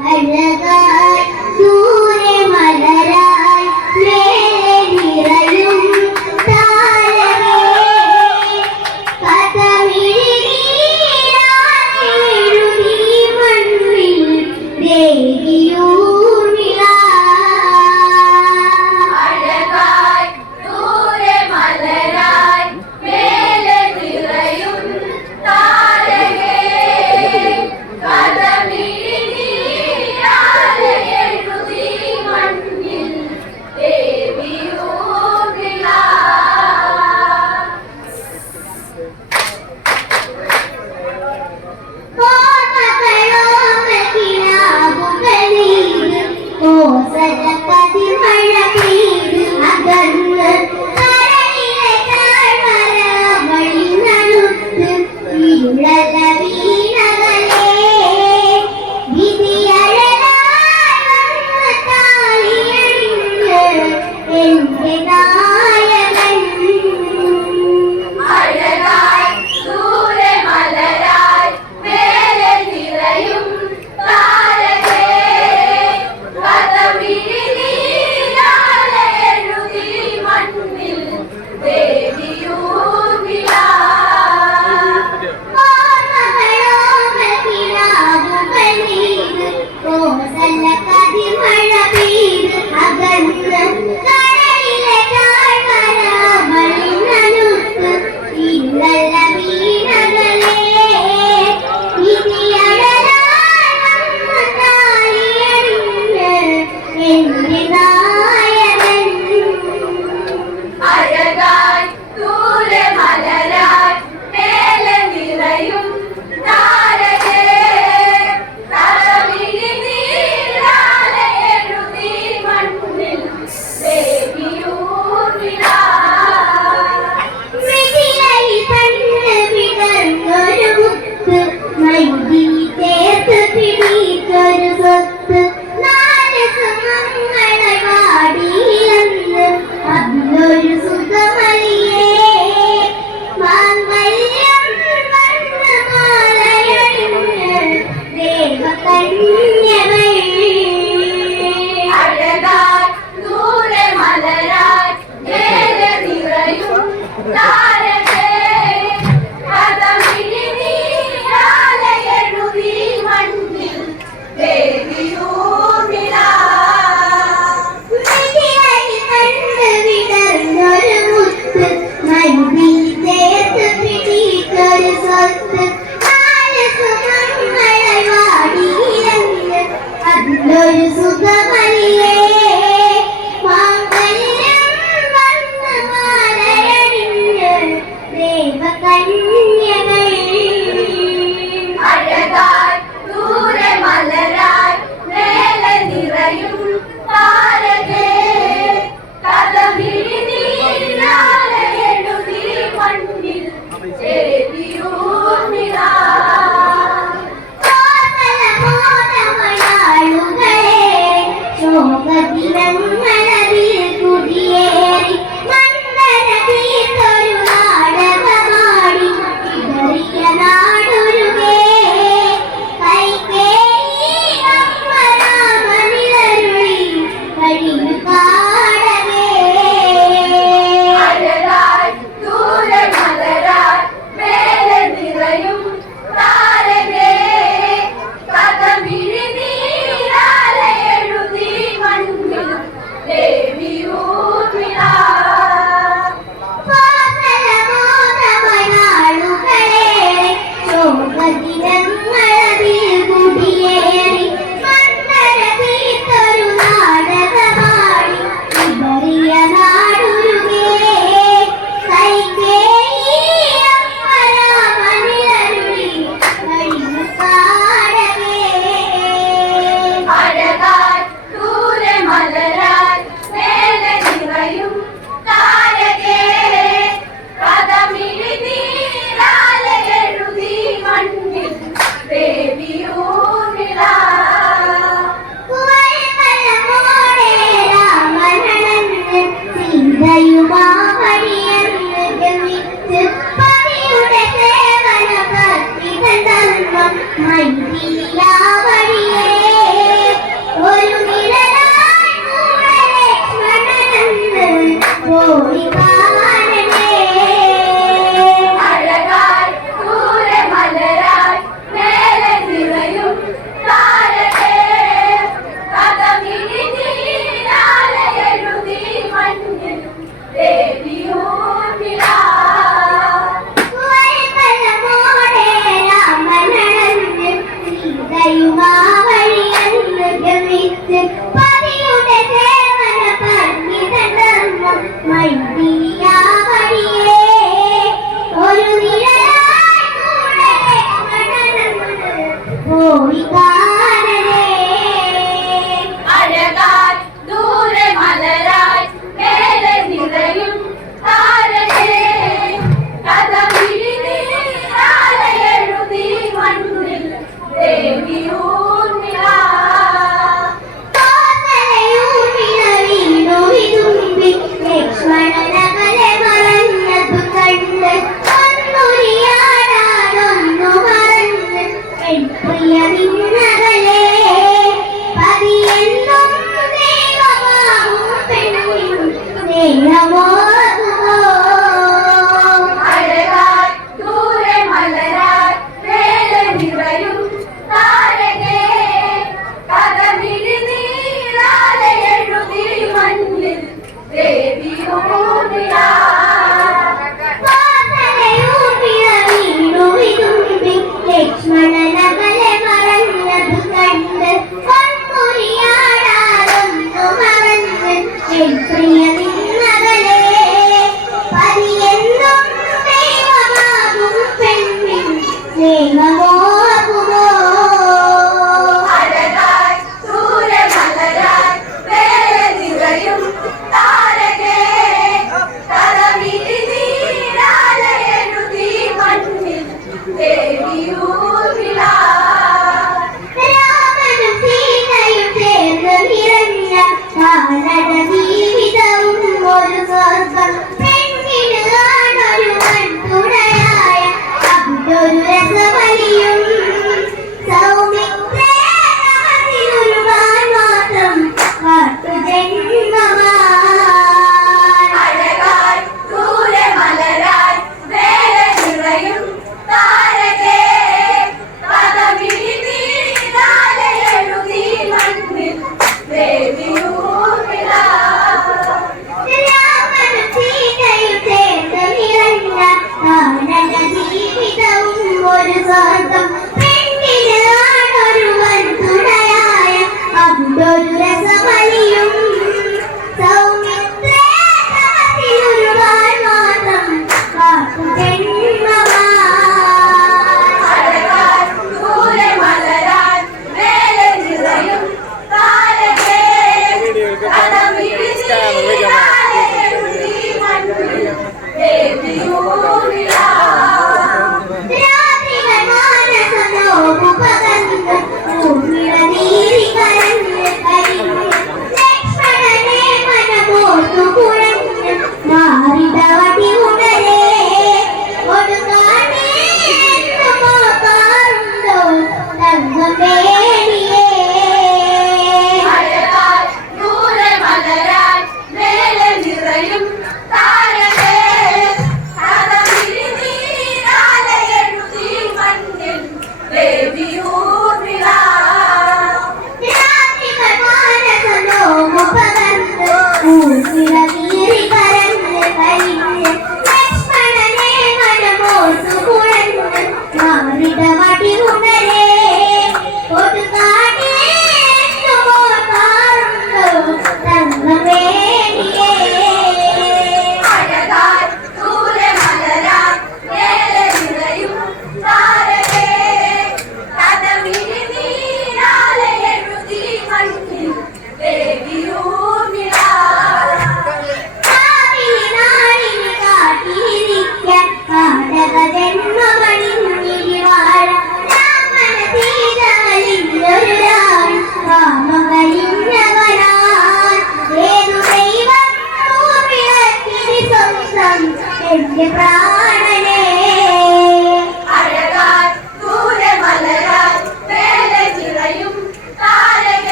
I 觉得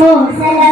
Mua.